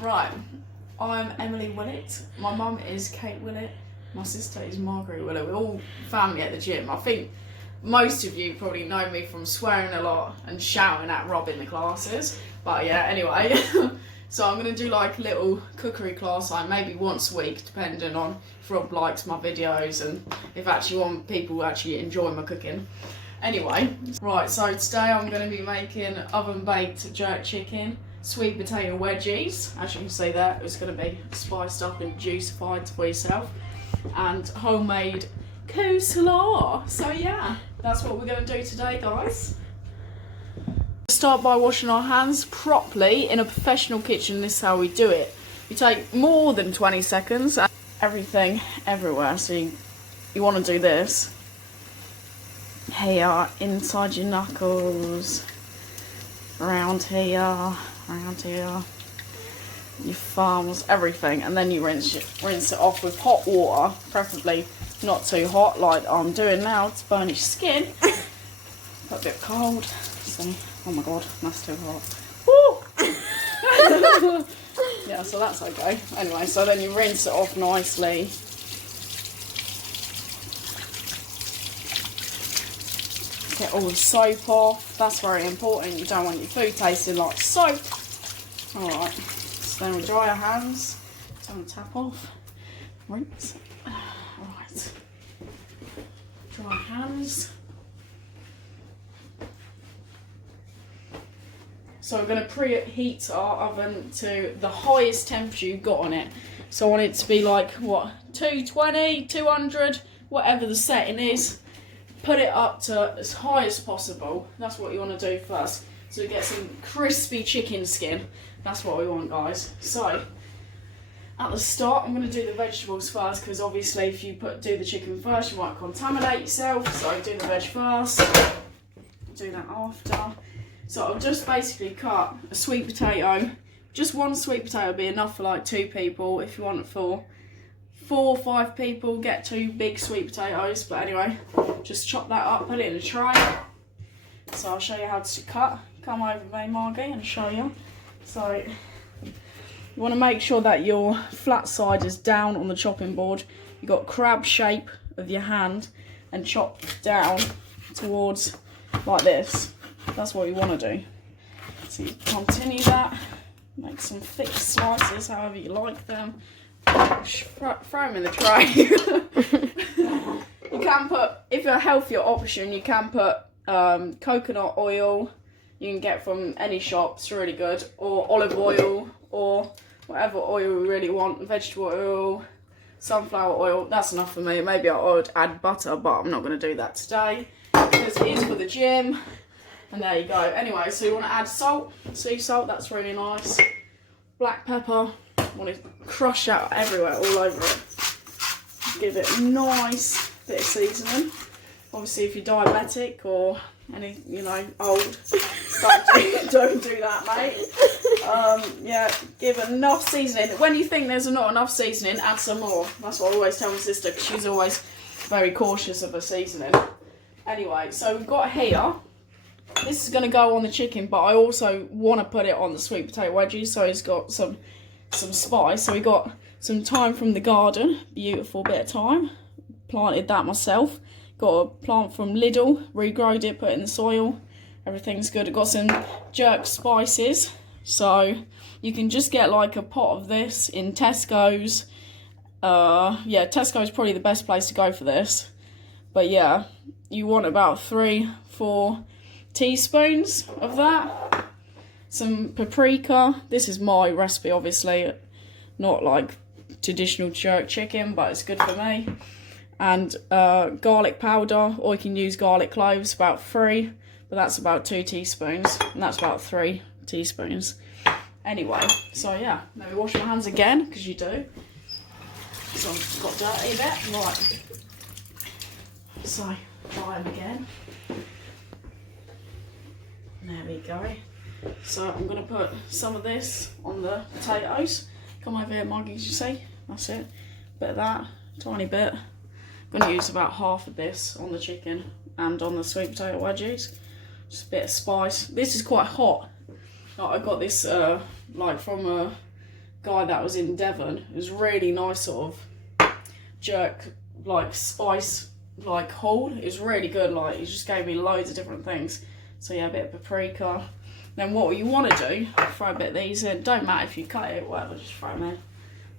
Right, I'm Emily Willett. My mum is Kate Willett. My sister is Margaret Willett. We're all family at the gym. I think most of you probably know me from swearing a lot and shouting at Rob in the classes. But yeah, anyway. So I'm going to do like a little cookery class, like maybe once a week, depending on if Rob likes my videos and if actually want people actually enjoy my cooking. Anyway, right, so today I'm going to be making oven-baked jerk chicken, sweet potato wedgies, as you can see there, it's going to be spiced up and juicified for yourself, and homemade coleslaw. So yeah, that's what we're going to do today, guys. Start by washing our hands properly in a professional kitchen. This is how we do it. You take more than 20 seconds, and everything everywhere, so you want to do this. Here, inside your knuckles, around here, your thumbs, everything, and then you rinse it off with hot water, preferably not too hot like I'm doing now to burn your skin, but a bit cold. So, oh my god, that's too hot. Woo! Yeah, so that's okay. Anyway, so then you rinse it off nicely. Get all the soap off, that's very important, you don't want your food tasting like soap. Alright, so then we dry our hands, turn the tap off, rinse. Alright, dry hands. So we're going to preheat our oven to the highest temperature you've got on it. So I want it to be like, what, 220, 200, whatever the setting is. Put it up to as high as possible. That's what you want to do first. So we get some crispy chicken skin. That's what we want, guys. So, at the start, I'm going to do the vegetables first, because obviously if you do the chicken first, you might contaminate yourself. So do the veg first, do that after. So I'll just basically cut a sweet potato. Just one sweet potato will be enough for like 2 people. If you want it for 4 or 5 people, get 2 big sweet potatoes. But anyway, just chop that up, put it in a tray. So I'll show you how to cut. Come over me, Margie, and show you. So you want to make sure that your flat side is down on the chopping board. You've got crab shape of your hand and chop down towards like this. That's what you want to do. So you continue that, make some thick slices, however you like them. Throw them in the tray. You can put, if you're a healthier option, you can put coconut oil. You can get from any shop, it's really good, or olive oil, or whatever oil you really want, vegetable oil, sunflower oil. That's enough for me. Maybe I would add butter, but I'm not going to do that today because it is for the gym. And there you go. Anyway, so you want to add salt, sea salt, that's really nice. Black pepper, want to crush out everywhere, all over it. Give it a nice bit of seasoning. Obviously, if you're diabetic or any, old, don't do that, mate. Yeah, give enough seasoning. When you think there's not enough seasoning, add some more. That's what I always tell my sister, because she's always very cautious of her seasoning. Anyway, so we've got here. This is going to go on the chicken, but I also want to put it on the sweet potato wedgies, so it's got some spice. So we got some thyme from the garden, beautiful bit of thyme. Planted that myself. Got a plant from Lidl, regrowed it, put it in the soil. Everything's good. I've got some jerk spices, so you can just get like a pot of this in Tesco's. Yeah, Tesco's probably the best place to go for this. But yeah, you want about 3-4 teaspoons of that. Some paprika. This is my recipe, obviously, not like traditional jerk chicken, but it's good for me. And garlic powder, or you can use garlic cloves, about 3, but that's about 2 teaspoons, and that's about 3 teaspoons. Anyway, so yeah, let me wash my hands again, because you do. So I've got dirty a bit, right. So, dry them again. There we go. So I'm going to put some of this on the potatoes. Come over here, Margie, you see? That's it. Bit of that, tiny bit. I'm going to use about half of this on the chicken and on the sweet potato wedgies. Just a bit of spice. This is quite hot. Like, I got this like from a guy that was in Devon. It was really nice sort of jerk, like spice, like haul. It was really good. Like, he just gave me loads of different things. So yeah, a bit of paprika. Then what you want to do, throw a bit of these in. Don't matter if you cut it or whatever, just throw them in.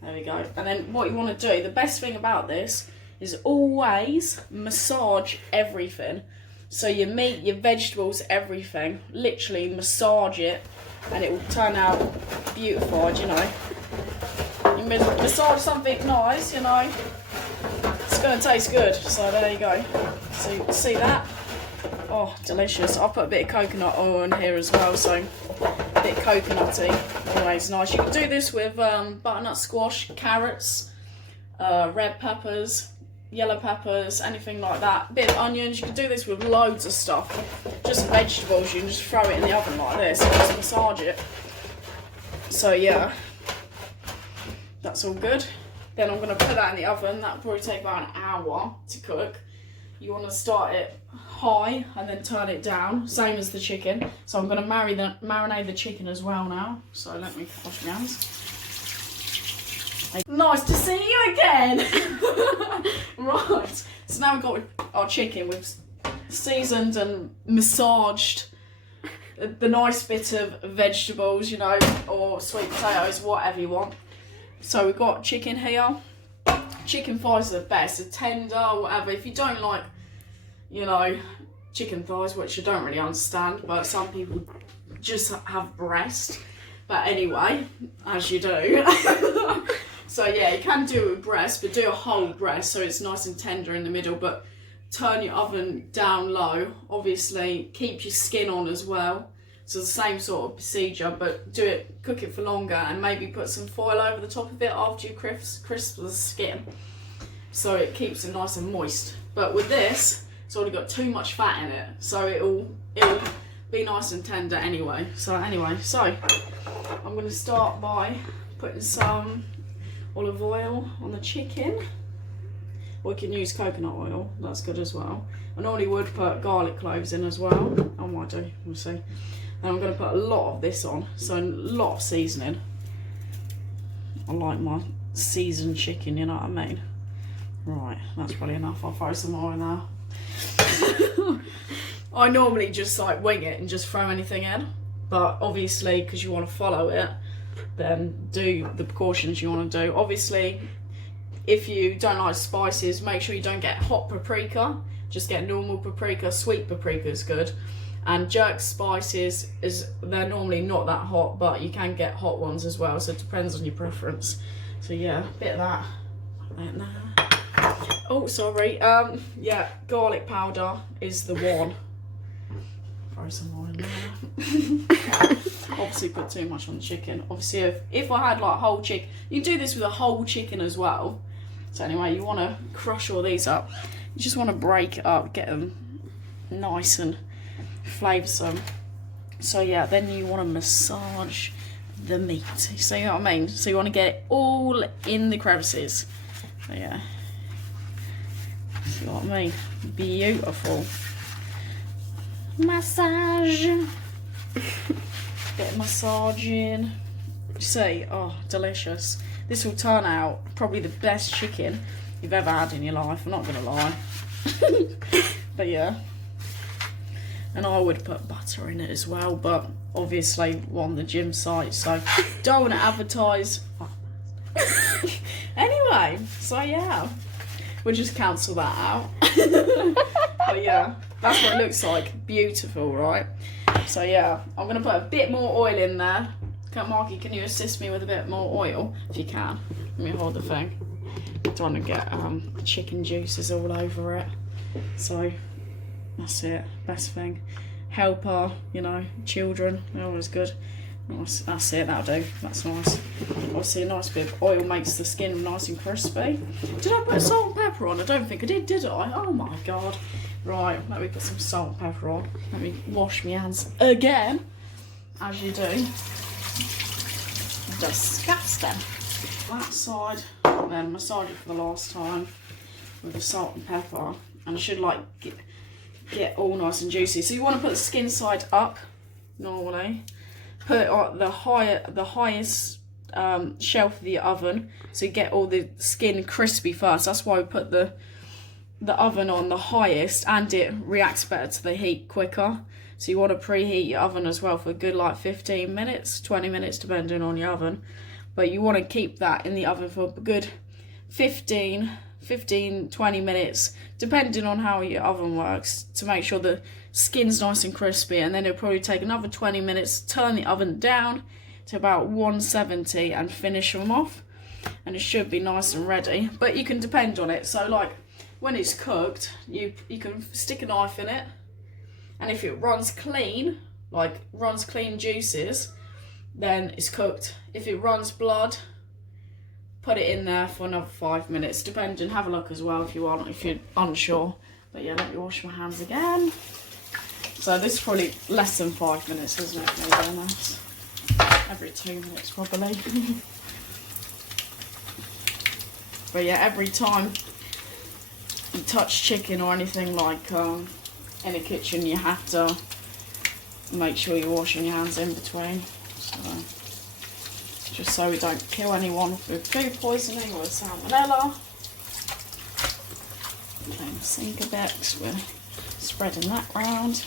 There we go. And then what you want to do, the best thing about this is always massage everything. So your meat, your vegetables, everything. Literally massage it and it will turn out beautified, you know. You massage something nice, you know, it's going to taste good. So there you go. So you see that? Oh, delicious. I'll put a bit of coconut oil in here as well, so a bit coconutty. Always nice. You can do this with butternut squash, carrots, red peppers, yellow peppers, anything like that. A bit of onions. You can do this with loads of stuff. Just vegetables, you can just throw it in the oven like this and just massage it. So yeah, that's all good. Then I'm going to put that in the oven. That'll probably take about an hour to cook. You want to start it high and then turn it down, same as the chicken. So I'm going to marinate the chicken as well now. So let me wash my hands. Nice to see you again. Right, so now we've got our chicken. We've seasoned and massaged the nice bit of vegetables, you know, or sweet potatoes, whatever you want. So we've got chicken here. Chicken thighs are the best, a tender, whatever. If you don't like, you know, chicken thighs, which I don't really understand, but some people just have breast. But anyway, as you do. So yeah, you can do it with breast, but do a whole breast so it's nice and tender in the middle. But turn your oven down low. Obviously, keep your skin on as well. So the same sort of procedure, but cook it for longer, and maybe put some foil over the top of it after you crisp the skin, so it keeps it nice and moist. But with this, it's already got too much fat in it, so it'll be nice and tender anyway. So I'm going to start by putting some olive oil on the chicken. Or you can use coconut oil, that's good as well. I normally would put garlic cloves in as well. I might do, we'll see. And I'm going to put a lot of this on, so a lot of seasoning. I like my seasoned chicken, you know what I mean? Right, that's probably enough. I'll throw some more in there. I normally just like wing it and just throw anything in, but obviously because you want to follow it, then do the precautions you want to do. Obviously, if you don't like spices, make sure you don't get hot paprika. Just get normal paprika. Sweet paprika is good. And jerk spices, they're normally not that hot, but you can get hot ones as well, so it depends on your preference. So yeah, a bit of that. Like that. Oh, sorry. Yeah, garlic powder is the one. Throw some more in there. Obviously put too much on the chicken. Obviously if I had like whole chicken, you can do this with a whole chicken as well. So anyway, you want to crush all these up. You just want to break it up, get them nice and flavoursome. So yeah, then you want to massage the meat. See what I mean? So you want to get it all in the crevices. So yeah. See what I mean? Beautiful. Massage. Bit of massaging. See, oh, delicious. This will turn out probably the best chicken you've ever had in your life, I'm not gonna lie. But yeah. And I would put butter in it as well, but obviously we're on the gym site, so don't want to advertise. Anyway, so yeah, we'll just cancel that out. But yeah, that's what it looks like. Beautiful, right? So yeah, I'm going to put a bit more oil in there. Marky, can you assist me with a bit more oil? If you can. Let me hold the thing. I don't want to get chicken juices all over it. So that's it. Best thing. Helper, you know, children, they're always good. Nice. That's it, that'll do. That's nice. Obviously a nice bit of oil makes the skin nice and crispy. Did I put salt and pepper on? I don't think I did I? Oh my god. Right, let me put some salt and pepper on. Let me wash my hands again, as you do. Disgusting. That side, and then massage it for the last time with the salt and pepper. And I should like get all nice and juicy. So you want to put the skin side up normally. Put it on the highest shelf of the oven, so you get all the skin crispy first. That's why we put the oven on the highest, and it reacts better to the heat quicker. So you want to preheat your oven as well for a good like 15 minutes, 20 minutes depending on your oven. But you want to keep that in the oven for a good 15, 20 minutes, depending on how your oven works, to make sure the skin's nice and crispy. And then it'll probably take another 20 minutes, turn the oven down to about 170 and finish them off. And it should be nice and ready, but you can depend on it. So like when it's cooked, you can stick a knife in it, and if it runs clean, like runs clean juices, then it's cooked. If it runs blood, put it in there for another 5 minutes, depending. Have a look as well if you want, if you're unsure. But yeah, let me wash my hands again. So this is probably less than 5 minutes, isn't it? Maybe on that. Every 2 minutes probably. But yeah, every time you touch chicken or anything like in a kitchen, you have to make sure you're washing your hands in between. So, just so we don't kill anyone with food poisoning or salmonella. Clean the sink a bit because we're spreading that round.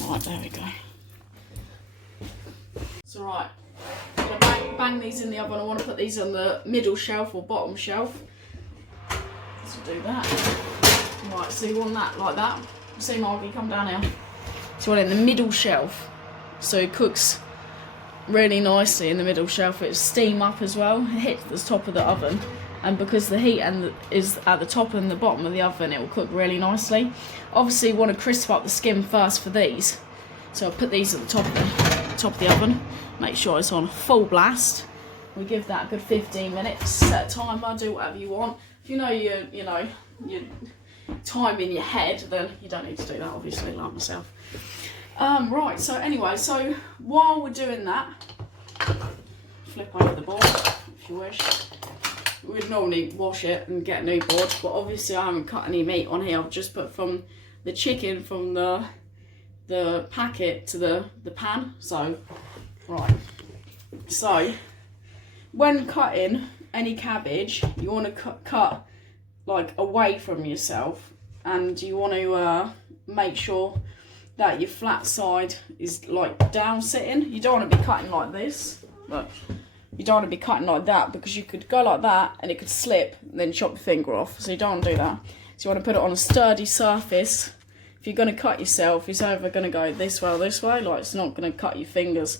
Right, there we go. So right, I'm going to bang these in the oven. I want to put these on the middle shelf or bottom shelf. So do that. Right, so you want that like that. See Margie, come down here. So you want it in the middle shelf, so it cooks really nicely in the middle shelf. It'll steam up as well, it hits the top of the oven, and because the heat is at the top and the bottom of the oven, it will cook really nicely. Obviously you want to crisp up the skin first for these, so I'll put these at the top of the oven. Make sure it's on full blast. We give that a good 15 minutes. Set a timer, do whatever you want. If you know your time in your head, then you don't need to do that, obviously, like myself. Right, so anyway, so while we're doing that, flip over the board if you wish. We'd normally wash it and get a new board, but obviously I haven't cut any meat on here. I've just put from the chicken from the packet to the pan. So right, so when cutting any cabbage, you want to cut like away from yourself, and you want to make sure that your flat side is like down sitting. You don't want to be cutting like this. Look, you don't want to be cutting like that, because you could go like that and it could slip and then chop your finger off. So you don't want to do that. So you want to put it on a sturdy surface. If you're going to cut yourself, it's either going to go this way or this way. Like, it's not going to cut your fingers.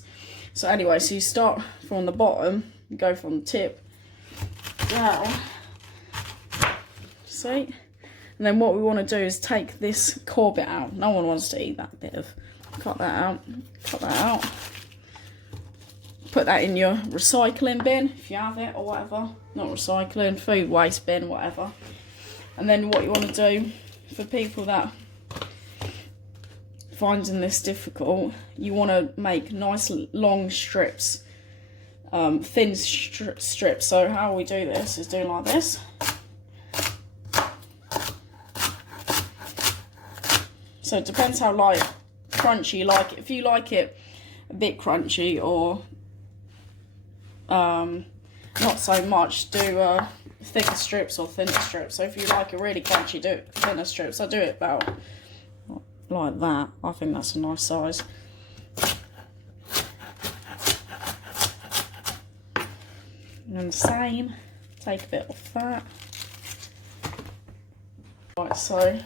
So anyway, so you start from the bottom, you go from the tip down. See? And then what we want to do is take this core bit out. No one wants to eat that bit of. Cut that out. Cut that out. Put that in your recycling bin if you have it, or whatever. Not recycling, food waste bin, whatever. And then what you want to do for people that finding this difficult, you want to make nice long strips, thin strips. So how we do this is doing like this. So it depends how crunchy you like it. If you like it a bit crunchy or not so much, do thicker strips or thinner strips. So if you like it really crunchy, do thinner strips. I do it about like that. I think that's a nice size. And then the same, take a bit off that. Right, so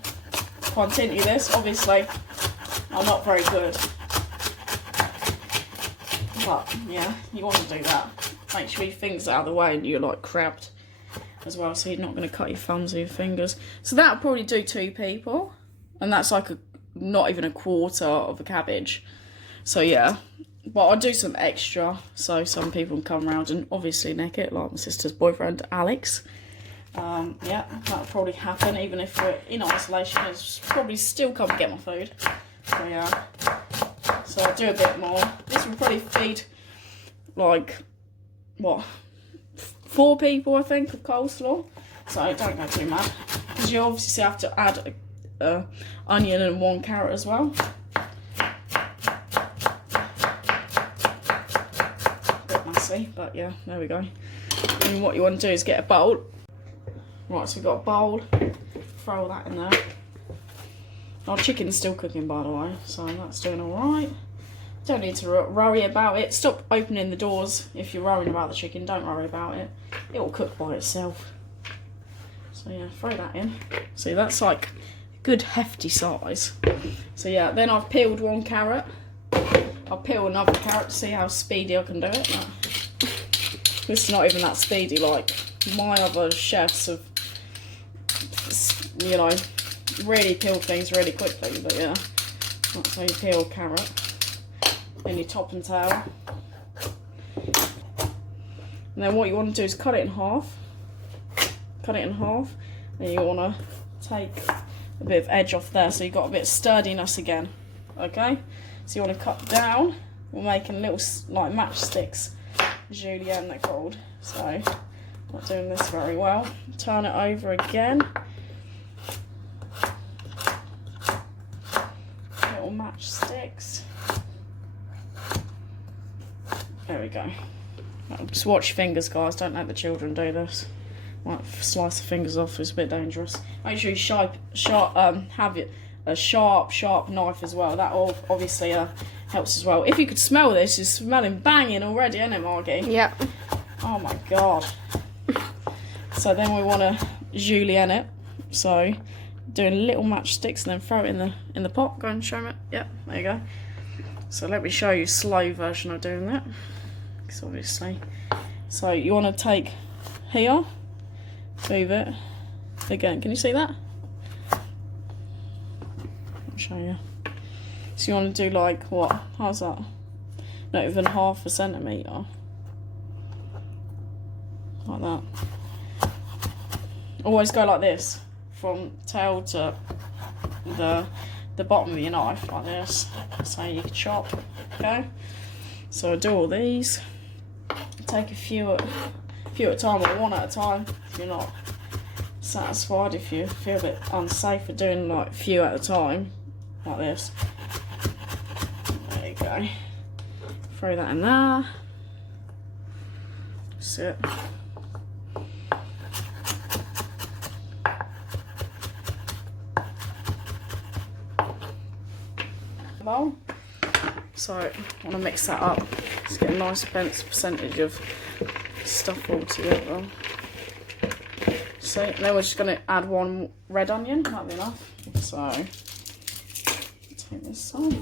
continue this. Obviously I'm not very good, but yeah, you want to do that. Make sure your fingers are out of the way and you're like crabbed as well, so you're not going to cut your thumbs or your fingers. So that'll probably do 2 people, and that's like not even a quarter of a cabbage. So yeah, but I'll do some extra so some people can come around and obviously nick it, like my sister's boyfriend Alex. Yeah, that'll probably happen even if we're in isolation. It's probably still come and get my food. So yeah, so I'll do a bit more. This will probably feed like, what, 4 people I think of coleslaw. So don't go too mad, because you obviously have to add a onion and 1 carrot as well. Put my messy, but yeah, there we go. And what you want to do is get a bowl. Right, so we've got a bowl, throw that in there. Our chicken's still cooking, by the way, so that's doing alright. Don't need to worry about it. Stop opening the doors if you're worrying about the chicken. Don't worry about it. It will cook by itself. So yeah, throw that in. See, that's like a good hefty size. So yeah, then I've peeled one carrot. I'll peel another carrot to see how speedy I can do it. No. This is not even that speedy. Like my other chefs have, you know, really peel things really quickly. But yeah, that's how you peel a carrot. Then your top and tail. And then what you want to do is cut it in half. Cut it in half. Then you want to take a bit of edge off there so you've got a bit of sturdiness again. Okay? So you want to cut down. We're making little like matchsticks. Julienne they're called. So not doing this very well. Turn it over again. Little matchsticks. There we go. Just watch your fingers, guys. Don't let the children do this. Might slice the fingers off. It's a bit dangerous. Make sure you have a sharp knife as well. That all obviously helps as well. If you could smell this, it's smelling banging already, isn't it, Margie? Yeah. Oh my god. So then we want to julienne it. So doing little matchsticks and then throw it in the pot. Go and show me. Yep, there you go. So let me show you a slow version of doing that. Because obviously. So you want to take here, move it again. Can you see that? I'll show you. So you want to do like what? How's that? Not even half a centimetre. Like that. Always go like this, from tail to the bottom of your knife, like this. So you can chop. Okay. So I do all these. Take a few at a time, or one at a time. If you're not satisfied, if you feel a bit unsafe for doing like a few at a time, like this. There you go. Throw that in there. That's it. Bowl. So I want to mix that up. Just get a nice percentage of stuff all together. So then we're just going to add one red onion. That'll be enough. So take this off.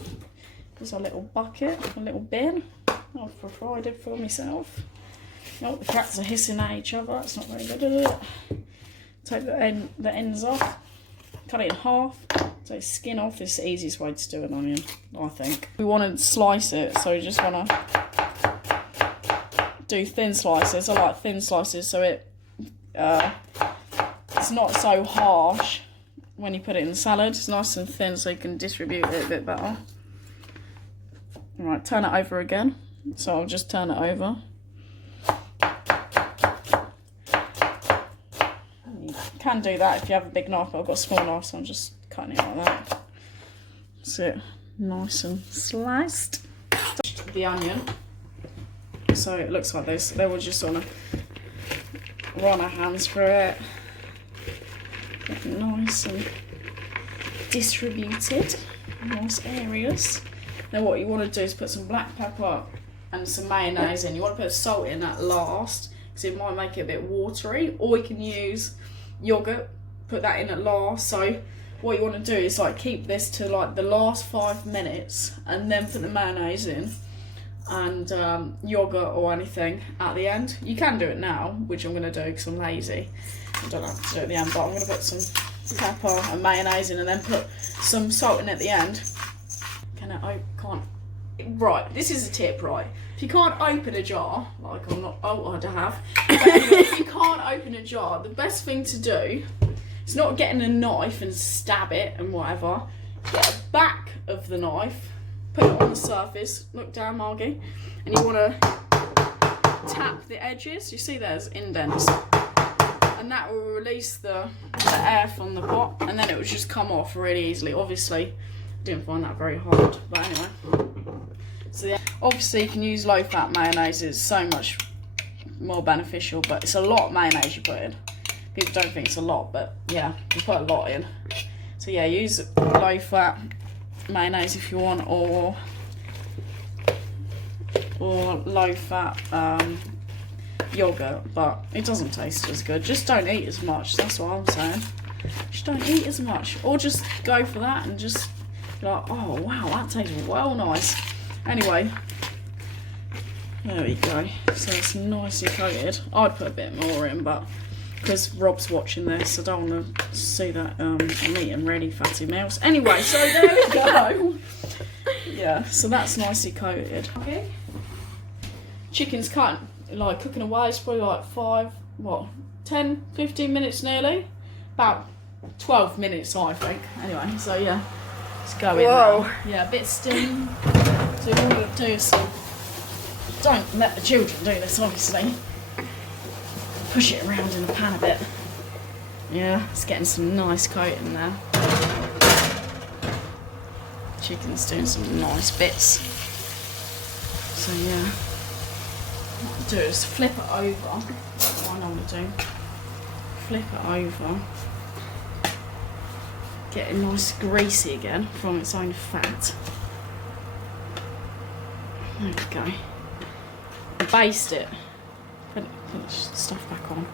There's a little bucket, a little bin. I've provided for myself. Oh, the cats are hissing at each other. That's not very good, is it? Take the ends off. Cut it in half. So skin off is the easiest way to do an onion, I think. We want to slice it, so you just want to do thin slices. I like thin slices, so it's not so harsh when you put it in the salad. It's nice and thin, so you can distribute it a bit better. Alright, turn it over again. So I'll just turn it over. You can do that if you have a big knife, but I've got a small knife, so I'm just cutting it like that. That's it. Nice and sliced. The onion. So it looks like this. Then we'll just want to run our hands through it. Get it nice and distributed in nice areas. Then what you want to do is put some black pepper and some mayonnaise in. You want to put salt in at last because it might make it a bit watery. Or you can use yogurt, put that in at last. So what you want to do is like keep this to like the last 5 minutes and then put the mayonnaise in and yogurt or anything at the end. You can do it now, which I'm going to do because I'm lazy. I don't have to do it at the end, but I'm going to put some pepper and mayonnaise in and then put some salt in at the end. Right, this is a tip, right? If you can't open a jar, like I'm not, I'd have, but anyway, if you can't open a jar, the best thing to do is not getting a knife and stab it and whatever. Get a back of the knife, put it on the surface, look down, Margie, and you want to tap the edges. You see there's indents, and that will release the air from the pot, and then it will just come off really easily. Obviously, didn't find that very hard, but anyway. So yeah, Obviously you can use low fat mayonnaise, it's so much more beneficial, but it's a lot of mayonnaise you put in. People don't think it's a lot, but yeah, you put a lot in. So yeah, use low fat mayonnaise if you want, or low fat yogurt, but it doesn't taste as good. Just don't eat as much, that's what I'm saying. Just don't eat as much, or just go for that and just be like, oh wow, that tastes well nice. Anyway, there we go. So it's nicely coated. I'd put a bit more in, but because Rob's watching this, I don't want to see that I'm eating really fatty meals. Anyway, so there we go. Yeah, so that's nicely coated. Okay. Chicken's cut, like cooking away, it's probably like 10, 15 minutes nearly. About 12 minutes, I think. Anyway, so yeah, let's go in now. Yeah, a bit steam. So all we'll do is, don't let the children do this, obviously. Push it around in the pan a bit. Yeah, it's getting some nice coating there. Chicken's doing some nice bits. So yeah, what I'll do is flip it over. That's what I normally do. Flip it over. Get it nice greasy again from its own fat. There we go. Baste it. Put the stuff back on.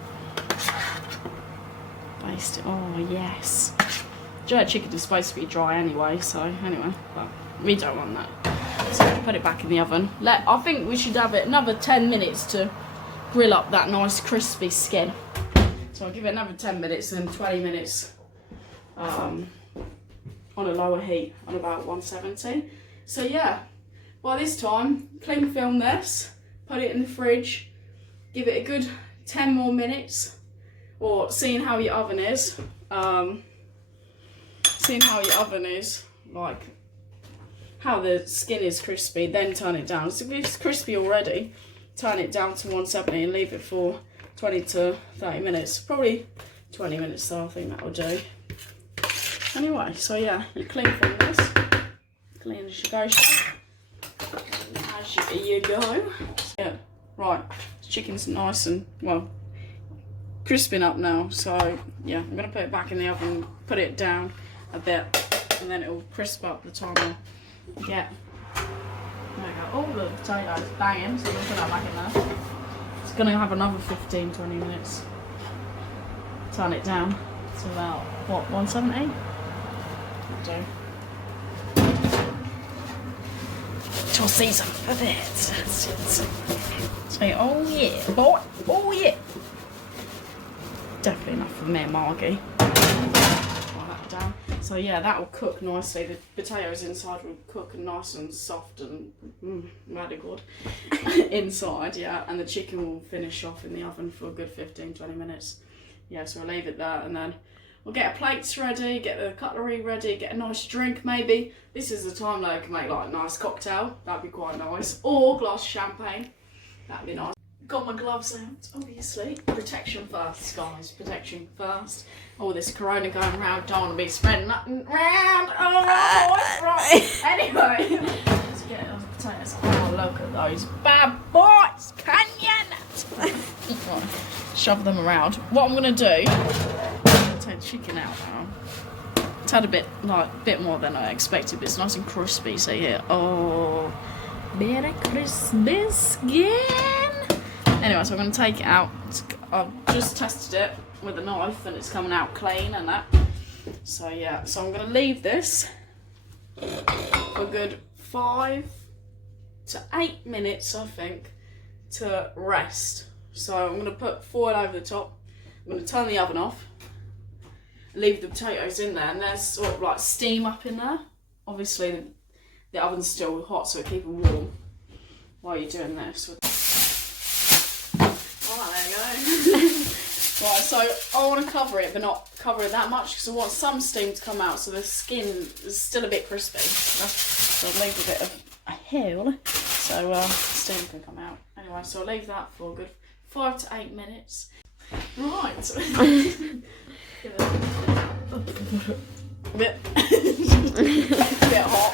Baste it. Oh yes. Jerk chicken is supposed to be dry anyway, so anyway, but we don't want that. So put it back in the oven. I think we should have it another 10 minutes to grill up that nice crispy skin. So I'll give it another 10 minutes and 20 minutes on a lower heat on about 170. So yeah, by this time, cling film this, put it in the fridge, give it a good 10 more minutes, or seeing how your oven is, like how the skin is crispy, then turn it down. So if it's crispy already, turn it down to 170 and leave it for 20 to 30 minutes. Probably 20 minutes though, I think that'll do. Anyway, so yeah, you clean from this. Clean as you go. As you go. Yeah, right. Chicken's nice and, well, crisping up now. So yeah, I'm gonna put it back in the oven, put it down a bit, and then it will crisp up the time I get. There we go. All the potatoes banging, so I'm gonna put that back in there. It's gonna have another 15-20 minutes. Turn it down to about, what, 170? Do. To season a bit. Say, oh yeah, boy, oh yeah. Definitely enough for me and Margie. Put that down. So yeah, that will cook nicely. The potatoes inside will cook nice and soft and really good inside, yeah. And the chicken will finish off in the oven for a good 15-20 minutes. Yeah, so I'll leave it there, and then we'll get our plates ready, get the cutlery ready, get a nice drink maybe. This is the time that I can make like a nice cocktail. That'd be quite nice. Or a glass of champagne. That'd be nice. Got my gloves out, obviously. Protection first, guys. Protection first. All this corona going around, don't want to be spreading nothing around. Oh, right. Anyway, let's get those potatoes. Oh, look at those bad boys. Can you not? Shove them around. What I'm going to do, I'm going to take the chicken out now. It's had a bit more than I expected, but it's nice and crispy. So yeah, oh, very crispy skin. Anyway, so I'm going to take it out. I've just tested it with a knife and it's coming out clean and that. So yeah, so I'm going to leave this for a good 5 to 8 minutes, I think, to rest. So I'm going to put foil over the top. I'm going to turn the oven off, leave the potatoes in there, and there's sort of like steam up in there. Obviously the oven's still hot, so keep them warm while you're doing this. Oh, there you go. Right, so I want to cover it, but not cover it that much, because I want some steam to come out, so the skin is still a bit crispy. So I'll leave a bit of a hill, so steam can come out. Anyway, so I'll leave that for a good 5 to 8 minutes. Right. Give it a bit hot.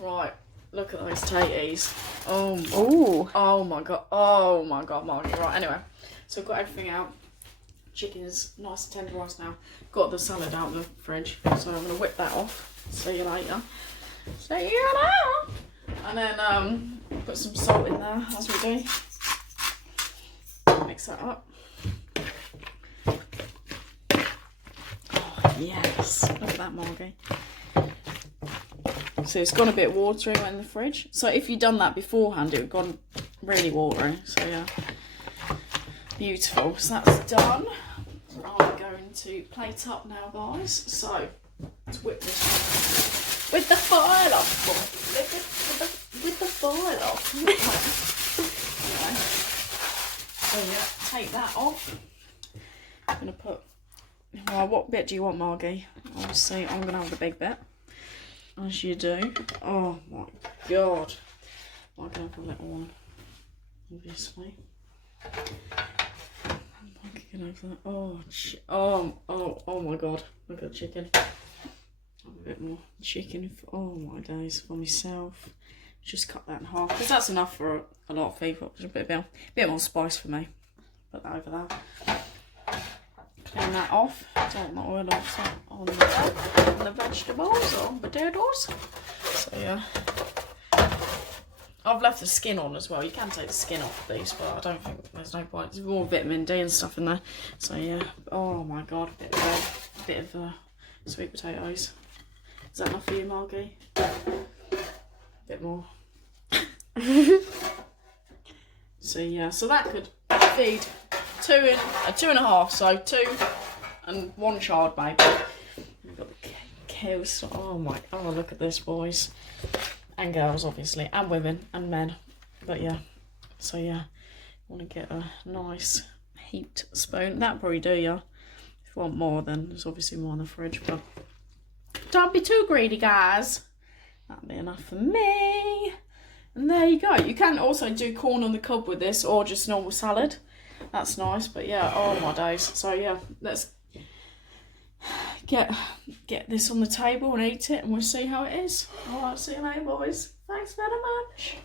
Right. Look at those taties. Ooh. Oh my god, Margie. Right, anyway. So I've got everything out. Chicken is nice and tenderised now. Got the salad out of the fridge. So I'm going to whip that off. See you later. See you later. And then put some salt in there as we do. Mix that up. Oh, yes. Look at that, Margie. So it's gone a bit watery in the fridge. So if you'd done that beforehand, it would have gone really watery. So yeah, beautiful. So that's done. I'm going to plate up now, guys. So let's whip this with the file off. With the file off. So yeah, take that off. I'm gonna put. Well, what bit do you want, Margie? Obviously, I'm gonna have the big bit. As you do. Oh my god. I'm going to have a little one, obviously. I'm going to have that. Oh my god. Look at the chicken. Have a bit more chicken. Oh my days. For myself. Just cut that in half. Because that's enough for a lot of people. Just a bit more spice for me. Put that over there. Clean that off. Don't want the oil off on the vegetables or potatoes. So yeah. I've left the skin on as well. You can take the skin off these, but I don't think there's no point. There's more vitamin D and stuff in there. So yeah. Oh my god, a bit of sweet potatoes. Is that enough for you, Margie? A bit more. So yeah, so that could feed two and a half, so 2 and 1 child maybe. We've got the cows. Oh, look at this, boys and girls, obviously, and women and men. But yeah, so yeah, want to get a nice heaped spoon. That'll probably do you. If you want more, then there's obviously more in the fridge, but don't be too greedy, guys. That'll be enough for me. And there you go. You can also do corn on the cob with this, or just normal salad. That's nice, but yeah, oh my days. So yeah, let's get this on the table and eat it, and we'll see how it is. All right, see you later, boys. Thanks very much.